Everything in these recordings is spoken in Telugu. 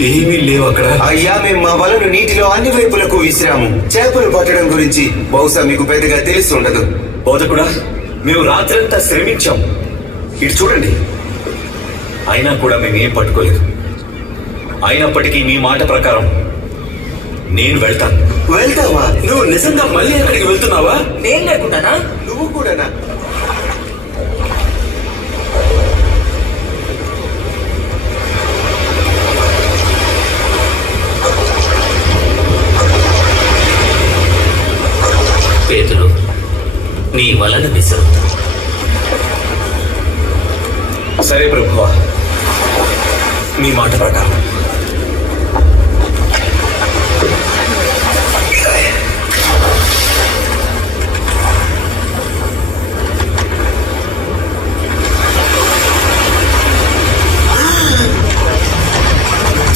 ఏమీ లేవు అక్కడ. అయ్యా, మేము మా వలను నీటిలో అన్ని వైపులకు విసిరాము. చేపలు పట్టడం గురించి బహుశా మీకు పెద్దగా తెలిసి ఉండదు. బోధకుడా, మేము రాత్రంతా శ్రమించాం. ఇటు చూడండి. అయినా కూడా మేమేం పట్టుకోలేదు. అయినప్పటికీ మీ మాట ప్రకారం నేను వెళ్తాను. వెళ్తావా? నువ్వు నిజంగా మళ్ళీ అక్కడికి వెళ్తున్నావా? నేను లేకుండానా? నువ్వు కూడానా? పేతురు, నీ వలన విసురు. సరే ప్రభువా, మీ మాట ప్రకారం.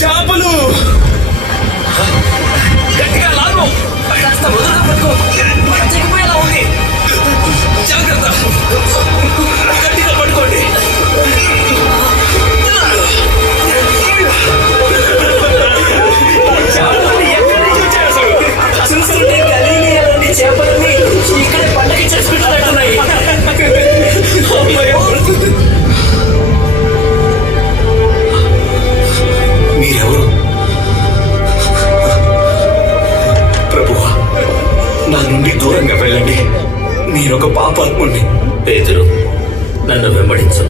చేపలు! గట్టిగా లాగు! కాస్త వదులుగా పట్టుకో. చెక్కిపోయేలా ఉంది. జాగ్రత్త! గట్టిగా పట్టుకోండి. చేపలని ఎక్కడి నుంచి వచ్చాయి అసలు? చూస్తుంటే గలీలియాలోని చేపలని ఇక్కడ పండగ చేసుకుంటున్నట్టున్నాయి. మీరెవరు? ప్రభువా, నా నుండి దూరంగా వెళ్ళండి. నేనొక పాపాత్ముణ్ణి. పేతురు, నన్ను వెంబడించు.